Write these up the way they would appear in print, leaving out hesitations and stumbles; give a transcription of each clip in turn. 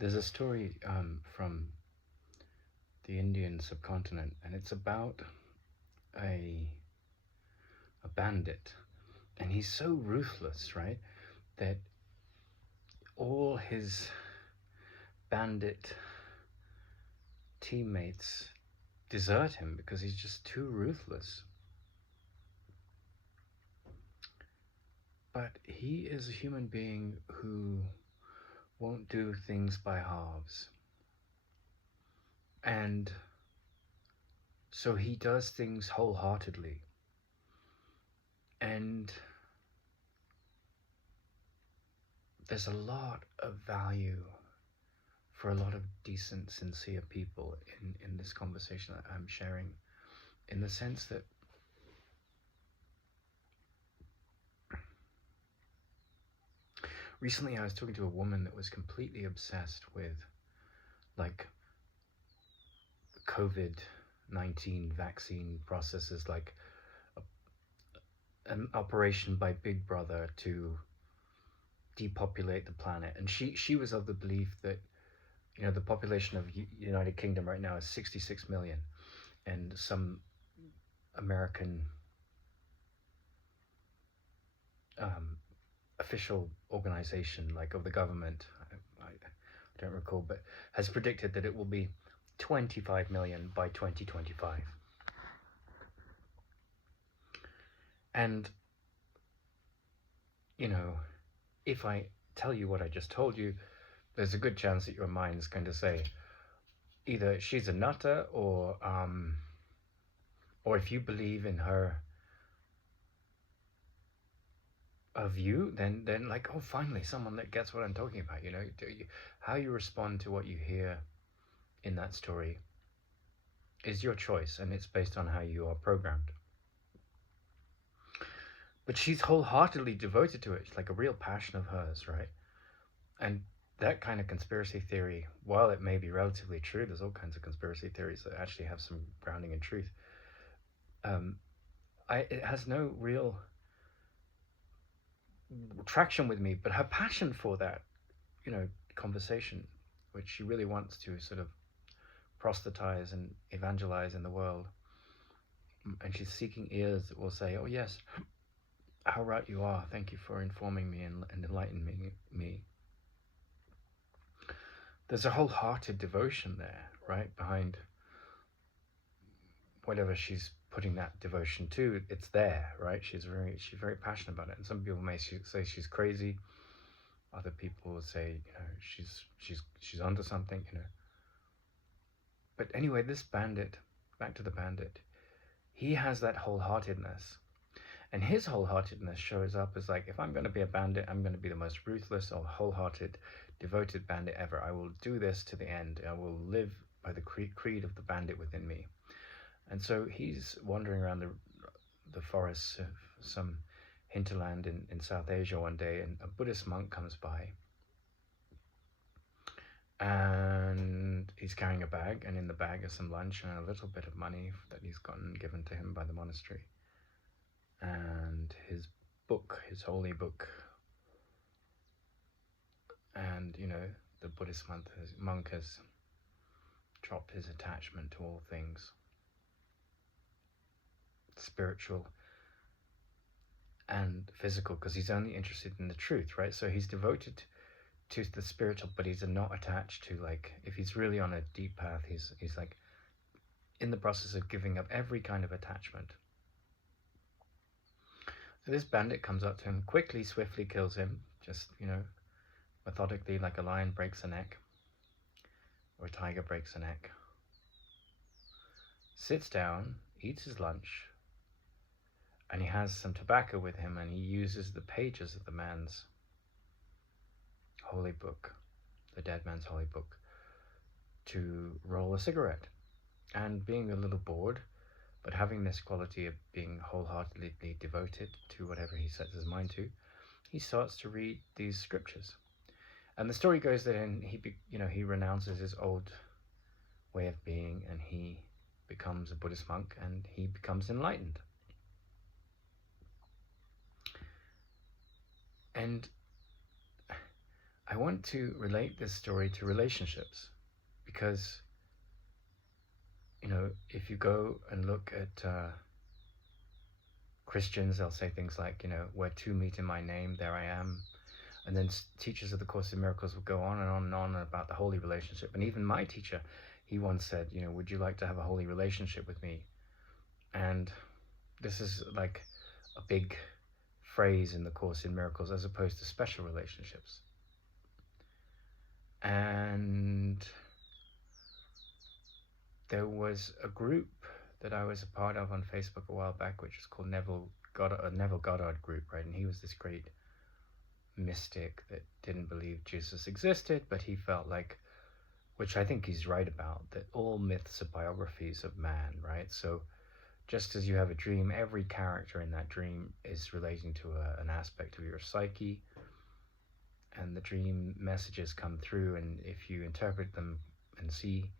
There's a story from the Indian subcontinent, and it's about a a bandit, and he's so ruthless, right? That all his bandit teammates desert him because he's just too ruthless. But he is a human being who won't do things by halves. And so he does things wholeheartedly. And there's a lot of value for a lot of decent, sincere people in this conversation that I'm sharing, in the sense that recently I was talking to a woman that was completely obsessed with like COVID-19 vaccine processes, like an operation by Big Brother to depopulate the planet. And she was of the belief that, you know, the population of United Kingdom right now is 66 million, and some American official organization, like of the government, I don't recall, but has predicted that it will be 25 million by 2025. And, you know, if I tell you what I just told you, there's a good chance that your mind's going to say either she's a nutter, or if you believe in her view, then like, oh, finally someone that gets what I'm talking about. You know, how you respond to what you hear in that story is your choice, and it's based on how you are programmed. But she's wholeheartedly devoted to it. It's like a real passion of hers, right? And that kind of conspiracy theory, while it may be relatively true, there's all kinds of conspiracy theories that actually have some grounding in truth. It has no real traction with me, but her passion for that, you know, conversation, which she really wants to sort of proselytize and evangelize in the world, and she's seeking ears that will say, oh yes, how right you are, thank you for informing me and enlightening me. There's a wholehearted devotion there, right, behind whatever she's putting that devotion to. It's there, right? She's very passionate about it. And some people may say she's crazy. Other people will say, you know, she's onto something, you know. But anyway, this bandit, back to the bandit, he has that wholeheartedness. And his wholeheartedness shows up as like, if I'm going to be a bandit, I'm going to be the most ruthless or wholehearted, devoted bandit ever. I will do this to the end. I will live by the creed of the bandit within me. And so he's wandering around the forests of some hinterland in South Asia one day, and a Buddhist monk comes by. And he's carrying a bag, and in the bag is some lunch and a little bit of money that he's gotten given to him by the monastery. And his book, his holy book. And, you know, the Buddhist monk has dropped his attachment to all things spiritual and physical, because he's only interested in the truth, right? So he's devoted to the spiritual, but he's not attached to, like, if he's really on a deep path, he's like in the process of giving up every kind of attachment. So this bandit comes up to him, quickly, swiftly kills him, just, you know, methodically, like a lion breaks a neck, or a tiger breaks a neck. Sits down, eats his lunch, and he has some tobacco with him, and he uses the pages of the man's holy book, the dead man's holy book, to roll a cigarette. And being a little bored, but having this quality of being wholeheartedly devoted to whatever he sets his mind to, he starts to read these scriptures. And the story goes that he renounces his old way of being, and he becomes a Buddhist monk, and he becomes enlightened. And I want to relate this story to relationships because, if you go and look at Christians, they'll say things like, where two meet in my name, there I am. And then teachers of the Course in Miracles will go on and on and on about the holy relationship. And even my teacher, he once said, would you like to have a holy relationship with me? And this is like a big phrase in the Course in Miracles as opposed to special relationships. And there was a group that I was a part of on Facebook a while back, which was called Neville Goddard group, right? And he was this great mystic that didn't believe Jesus existed, but he felt like, which I think he's right about, that all myths are biographies of man, right? So just as you have a dream, every character in that dream is relating to an aspect of your psyche, and the dream messages come through, and if you interpret them and see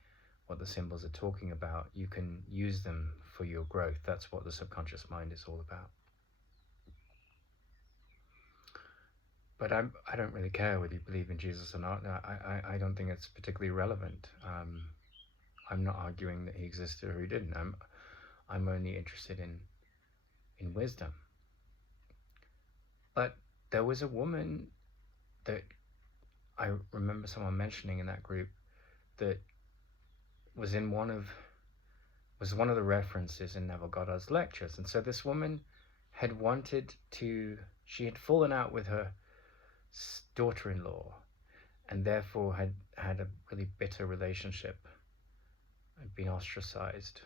what the symbols are talking about, you can use them for your growth. That's what the subconscious mind is all about. But I don't really care whether you believe in Jesus or not. I don't think it's particularly relevant. I'm not arguing that he existed or he didn't. I'm only interested in wisdom. But there was a woman that I remember someone mentioning in that group that was one of the references in Neville Goddard's lectures. And so this woman she had fallen out with her daughter-in-law, and therefore had a really bitter relationship, had been ostracized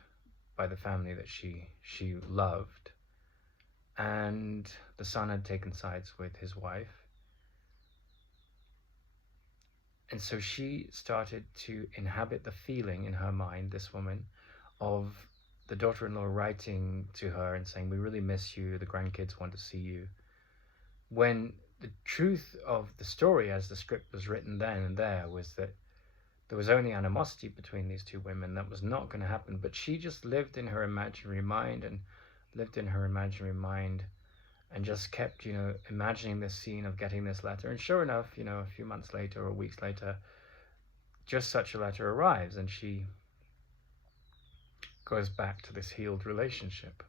by the family that she loved, and the son had taken sides with his wife. And so she started to inhabit the feeling in her mind, this woman, of the daughter-in-law writing to her and saying, we really miss you, the grandkids want to see you. When the truth of the story, as the script was written then and there, was that there was only animosity between these two women. That was not going to happen. But she just lived in her imaginary mind and just kept, imagining this scene of getting this letter. And sure enough, a few months later or weeks later, just such a letter arrives, and she goes back to this healed relationship.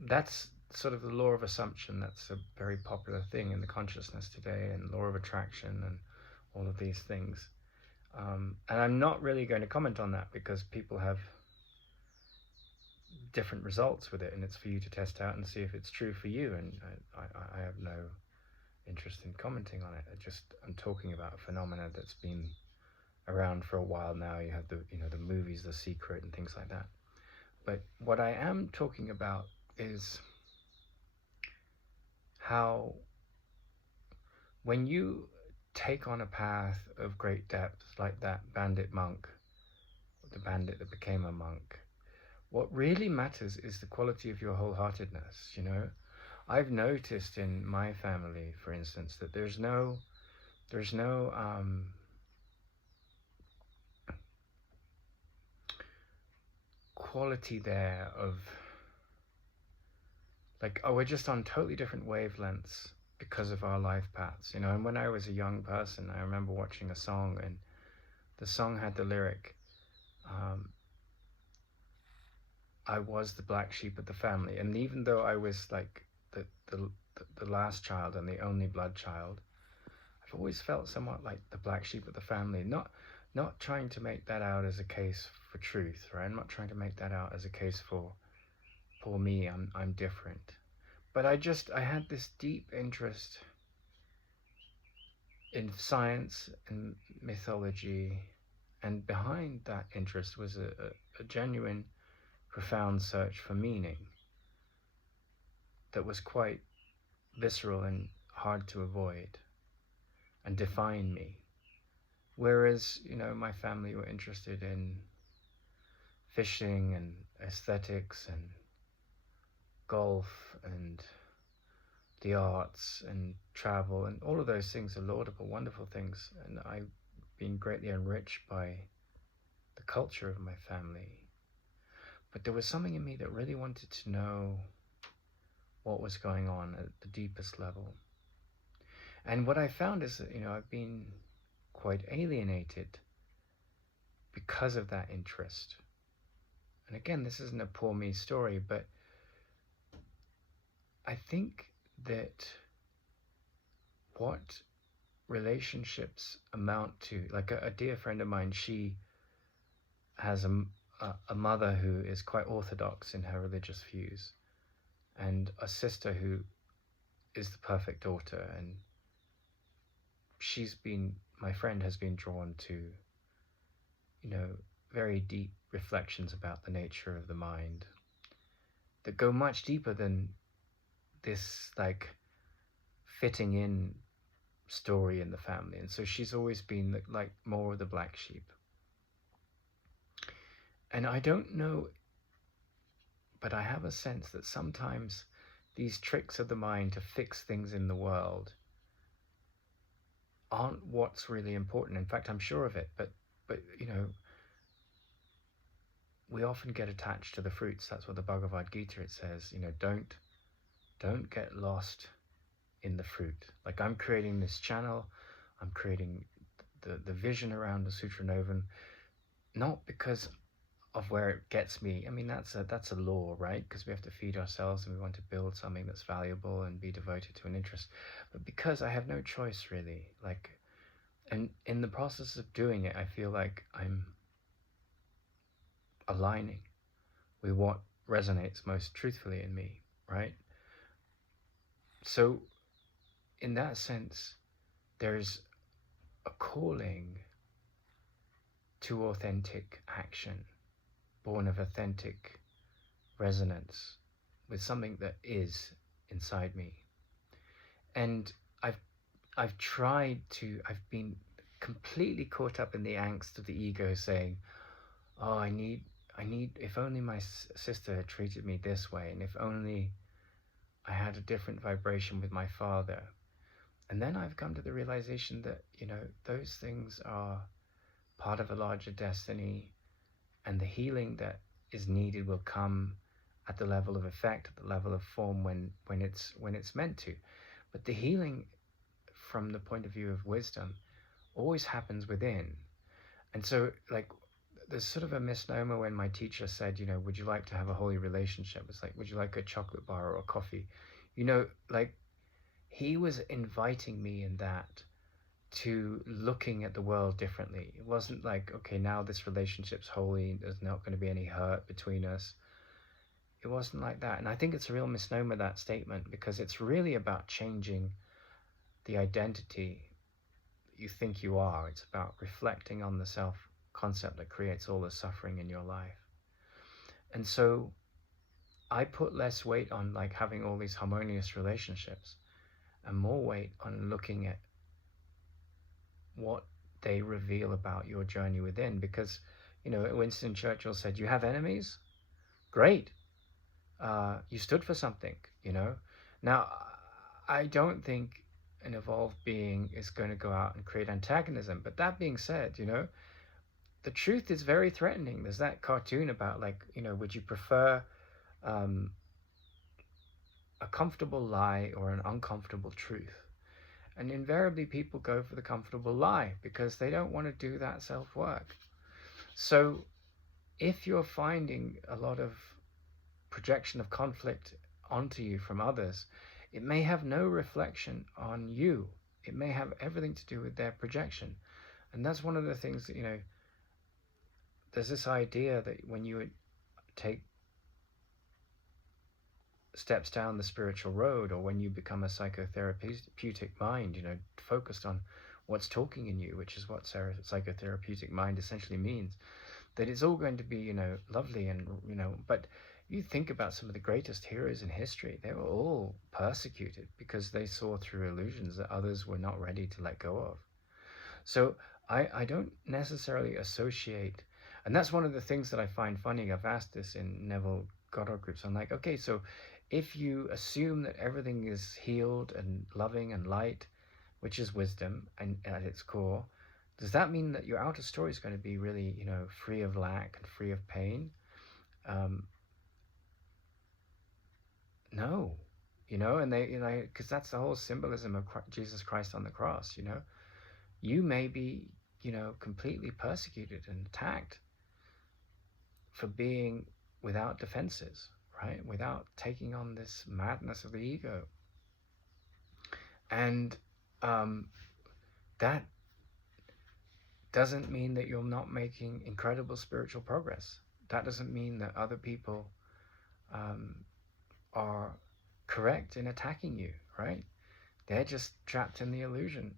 That's sort of the law of assumption. That's a very popular thing in the consciousness today, and law of attraction and all of these things. And I'm not really going to comment on that because people have different results with it, and it's for you to test out and see if it's true for you. And I have no interest in commenting on it. I'm talking about a phenomena that's been around for a while now. You have the movies, The Secret, and things like that. But what I am talking about is how when you take on a path of great depth, like that bandit monk, the bandit that became a monk, what really matters is the quality of your wholeheartedness. I've noticed in my family, for instance, that there's no quality there of like, we're just on totally different wavelengths because of our life paths, And when I was a young person, I remember watching a song, and the song had the lyric, I was the black sheep of the family. And even though I was like the last child and the only blood child, I've always felt somewhat like the black sheep of the family. Not trying to make that out as a case for truth, right? I'm not trying to make that out as a case for poor me, I'm different. But I had this deep interest in science and mythology, and behind that interest was a genuine, profound search for meaning that was quite visceral and hard to avoid and define me. Whereas, my family were interested in fishing and aesthetics and golf and the arts and travel, and all of those things are laudable, wonderful things. And I've been greatly enriched by the culture of my family. But there was something in me that really wanted to know what was going on at the deepest level. And what I found is that, I've been quite alienated because of that interest. And again, this isn't a poor me story, but I think that what relationships amount to, like a dear friend of mine, she has a mother who is quite orthodox in her religious views, and a sister who is the perfect daughter. And my friend has been drawn to, very deep reflections about the nature of the mind that go much deeper than this, like, fitting in story in the family. And so she's always been like more of the black sheep. And I don't know, but I have a sense that sometimes these tricks of the mind to fix things in the world aren't what's really important. In fact, I'm sure of it, but we often get attached to the fruits. That's what the Bhagavad Gita, it says, don't get lost in the fruit. Like, I'm creating this channel, I'm creating the vision around the Sutra Novum, not because of where it gets me. I mean, that's a law, right? Because we have to feed ourselves and we want to build something that's valuable and be devoted to an interest. But because I have no choice, really. Like, and in the process of doing it, I feel like I'm aligning with what resonates most truthfully in me, right? So in that sense, there's a calling to authentic action, born of authentic resonance with something that is inside me. And I've been completely caught up in the angst of the ego saying, oh, I need, if only my sister had treated me this way, and if only I had a different vibration with my father. And then I've come to the realization that, those things are part of a larger destiny, and the healing that is needed will come at the level of effect, at the level of form, when it's meant to. But the healing from the point of view of wisdom always happens within. And so, like, there's sort of a misnomer when my teacher said, would you like to have a holy relationship? It's like, would you like a chocolate bar or a coffee? Like, he was inviting me in that to looking at the world differently. It wasn't like, okay, now this relationship's holy, there's not going to be any hurt between us. It wasn't like that. And I think it's a real misnomer, that statement, because it's really about changing the identity you think you are. It's about reflecting on the self-concept that creates all the suffering in your life. And so I put less weight on, like, having all these harmonious relationships, and more weight on looking at what they reveal about your journey within. Because, Winston Churchill said, you have enemies? Great. You stood for something, Now, I don't think an evolved being is going to go out and create antagonism. But that being said, the truth is very threatening. There's that cartoon about, like, would you prefer a comfortable lie or an uncomfortable truth? And invariably people go for the comfortable lie because they don't want to do that self-work. So if you're finding a lot of projection of conflict onto you from others, it may have no reflection on you. It may have everything to do with their projection. And that's one of the things that, there's this idea that when you take steps down the spiritual road, or when you become a psychotherapeutic mind, focused on what's talking in you, which is what psychotherapeutic mind essentially means, that it's all going to be, lovely and, but you think about some of the greatest heroes in history, they were all persecuted because they saw through illusions that others were not ready to let go of. So I don't necessarily associate, and that's one of the things that I find funny. I've asked this in Neville Goddard groups. I'm like, okay, so if you assume that everything is healed and loving and light, which is wisdom and at its core, does that mean that your outer story is going to be really, free of lack and free of pain? No. you know, and they, you know, because that's the whole symbolism of Jesus Christ on the cross, you know. You may be, you know, completely persecuted and attacked for being without defenses, right? Without taking on this madness of the ego. And that doesn't mean that you're not making incredible spiritual progress. That doesn't mean that other people are correct in attacking you, right? They're just trapped in the illusion.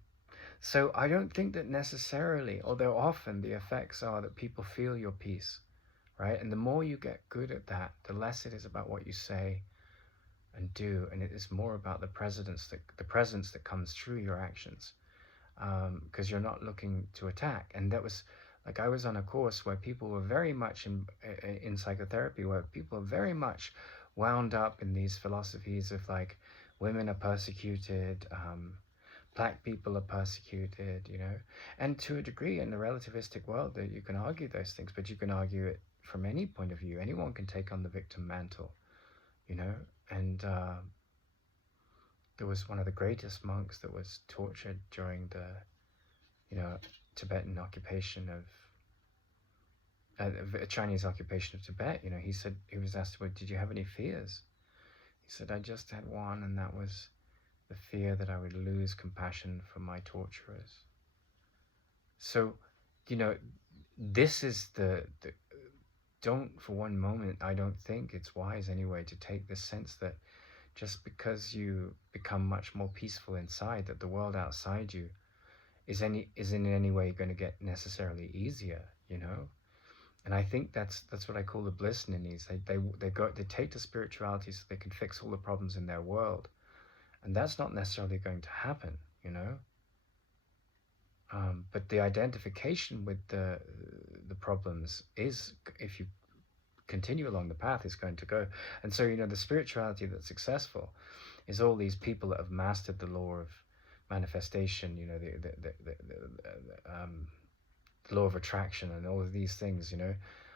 So I don't think that necessarily, although often the effects are that people feel your peace, right? And the more you get good at that, the less it is about what you say and do, and it is more about the presence that comes through your actions, because you're not looking to attack. And that was like, I was on a course where people were very much in psychotherapy, where people are very much wound up in these philosophies of like, women are persecuted, black people are persecuted, you know, and to a degree in the relativistic world that you can argue those things, but you can argue it from any point of view. Anyone can take on the victim mantle, you know. And there was one of the greatest monks that was tortured during the, you know, Tibetan occupation of a Chinese occupation of Tibet. You know, he said, he was asked, well, did you have any fears? He said, I just had one, and that was the fear that I would lose compassion for my torturers. So, you know, this is the don't for one moment, I don't think it's wise anyway to take this sense that just because you become much more peaceful inside, that the world outside you is in any way going to get necessarily easier, you know. And I think that's what I call the bliss ninnies. They take to spirituality so they can fix all the problems in their world, and that's not necessarily going to happen, you know. But the identification with the problems is, if you continue along the path, is going to go. And so, you know, the spirituality that's successful is all these people that have mastered the law of manifestation, you know, the law of attraction and all of these things, you know.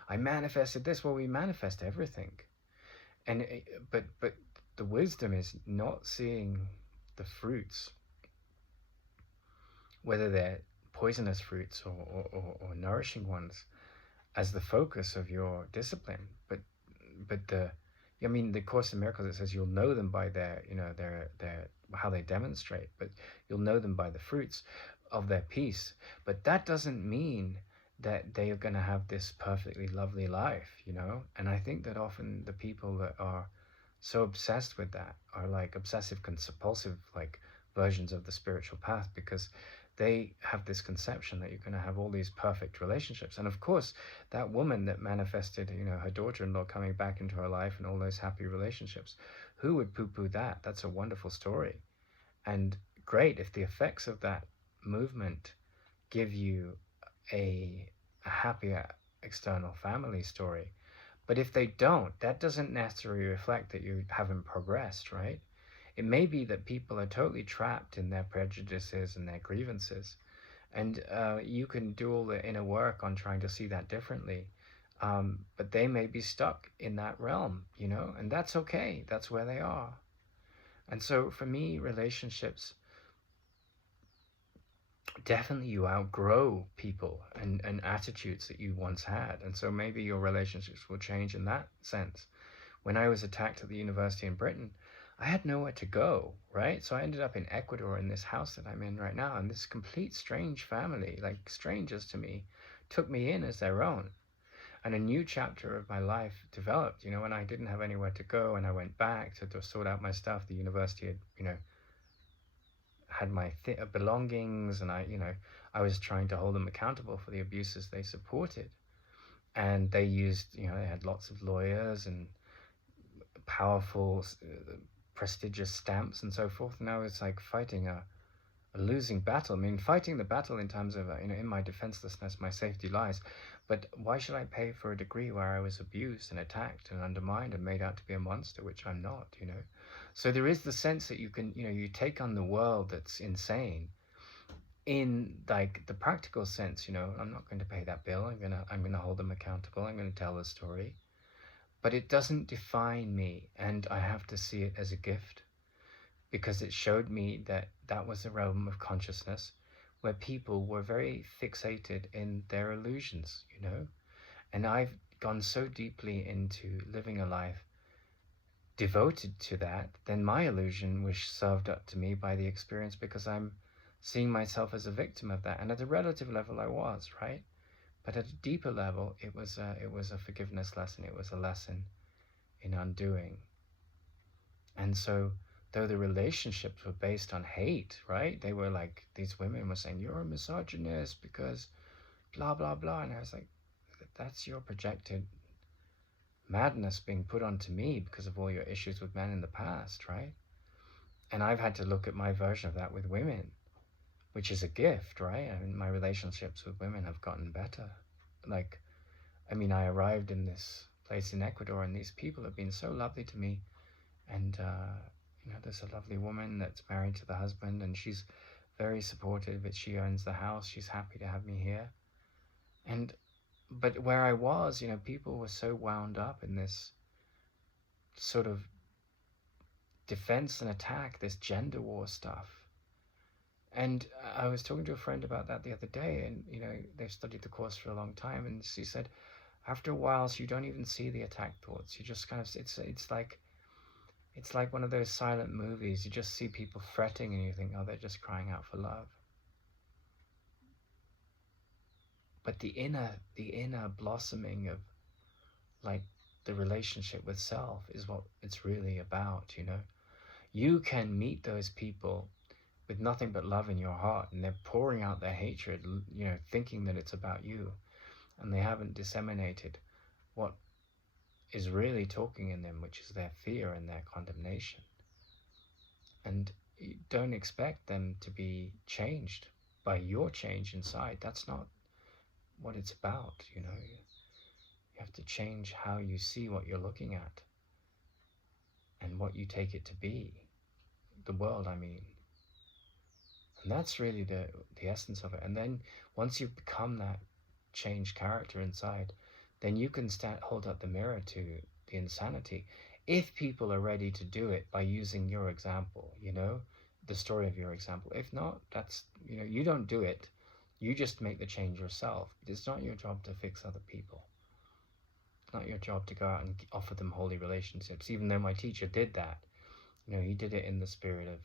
I manifested this. Well, we manifest everything. And but the wisdom is not seeing the fruits, whether they're poisonous fruits or nourishing ones, as the focus of your discipline. But I mean, the Course in Miracles, it says you'll know them by their, you know, their how they demonstrate, but you'll know them by the fruits of their peace. But that doesn't mean that they are going to have this perfectly lovely life, you know. And I think that often the people that are so obsessed with that are like obsessive compulsive like versions of the spiritual path, because they have this conception that you're going to have all these perfect relationships. And of course, that woman that manifested, you know, her daughter-in-law coming back into her life and all those happy relationships, who would poo-poo that? That's a wonderful story. And great if the effects of that movement give you a happier external family story. But if they don't, that doesn't necessarily reflect that you haven't progressed, right? It may be that people are totally trapped in their prejudices and their grievances, and you can do all the inner work on trying to see that differently, but they may be stuck in that realm, you know, and that's okay. That's where they are. And so for me, relationships, definitely you outgrow people and attitudes that you once had, and so maybe your relationships will change in that sense. When I was attacked at the university in Britain, I had nowhere to go, right? So I ended up in Ecuador in this house that I'm in right now, and this complete strange family, like strangers to me, took me in as their own. And a new chapter of my life developed, you know, when I didn't have anywhere to go and I went back to sort out my stuff. The university had, you know, had my belongings, and I was trying to hold them accountable for the abuses they supported. And they used, you know, they had lots of lawyers and powerful prestigious stamps and so forth. Now it's like fighting a losing battle. I mean, fighting the battle in terms of, you know, in my defenselessness, my safety lies. But why should I pay for a degree where I was abused and attacked and undermined and made out to be a monster, which I'm not, you know? So there is the sense that you can, you know, you take on the world that's insane in like the practical sense, you know. I'm not going to pay that bill. I'm gonna hold them accountable. I'm going to tell the story. But it doesn't define me, and I have to see it as a gift. because it showed me that that was a realm of consciousness where people were very fixated in their illusions, you know? And I've gone so deeply into living a life devoted to that, then my illusion was served up to me by the experience, because I'm seeing myself as a victim of that. And at a relative level, I was, right? But at a deeper level, it was a forgiveness lesson. It was a lesson in undoing. And so, though the relationships were based on hate, right? They were like, these women were saying, you're a misogynist because blah, blah, blah. And I was like, that's your projected madness being put onto me because of all your issues with men in the past, right? And I've had to look at my version of that with women, which is a gift, right? I mean, my relationships with women have gotten better. Like, I mean, I arrived in this place in Ecuador, and these people have been so lovely to me. And, you know, there's a lovely woman that's married to the husband, and she's very supportive. But she owns the house. She's happy to have me here. And, but where I was, you know, people were so wound up in this sort of defense and attack, this gender war stuff. And I was talking to a friend about that the other day, and you know, they've studied the course for a long time, and she said, after a while, so you don't even see the attack thoughts. You just kind of, it's like one of those silent movies. You just see people fretting, and you think, oh, they're just crying out for love. But the inner blossoming of, like, the relationship with self is what it's really about. You know, you can meet those people with nothing but love in your heart, and they're pouring out their hatred, you know, thinking that it's about you, and they haven't disseminated what is really talking in them, which is their fear and their condemnation. And you don't expect them to be changed by your change inside. That's not what it's about, you know. You have to change how you see what you're looking at and what you take it to be. The world, I mean. And that's really the essence of it. And then once you've become that changed character inside, then you can hold up the mirror to the insanity. If people are ready to do it by using your example, you know, the story of your example. If not, that's, you know, you don't do it. You just make the change yourself. It's not your job to fix other people. It's not your job to go out and offer them holy relationships, even though my teacher did that. You know, he did it in the spirit of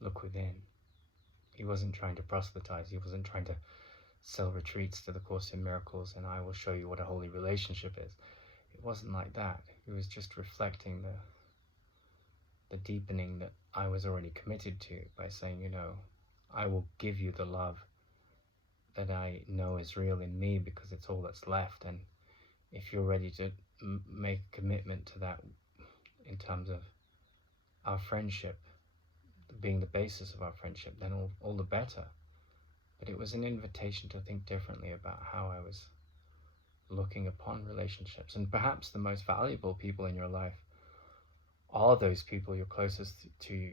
look within. He wasn't trying to proselytize. He wasn't trying to sell retreats to the Course in Miracles and I will show you what a holy relationship is. It wasn't like that. He was just reflecting the deepening that I was already committed to by saying, you know, I will give you the love that I know is real in me because it's all that's left. And if you're ready to make a commitment to that in terms of our friendship being the basis of our friendship, then all the better. But it was an invitation to think differently about how I was looking upon relationships. And perhaps the most valuable people in your life are those people you're closest to you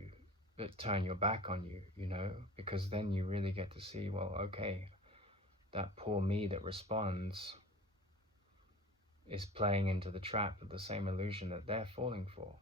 that turn your back on you, you know, because then you really get to see, well, okay, that poor me that responds is playing into the trap of the same illusion that they're falling for.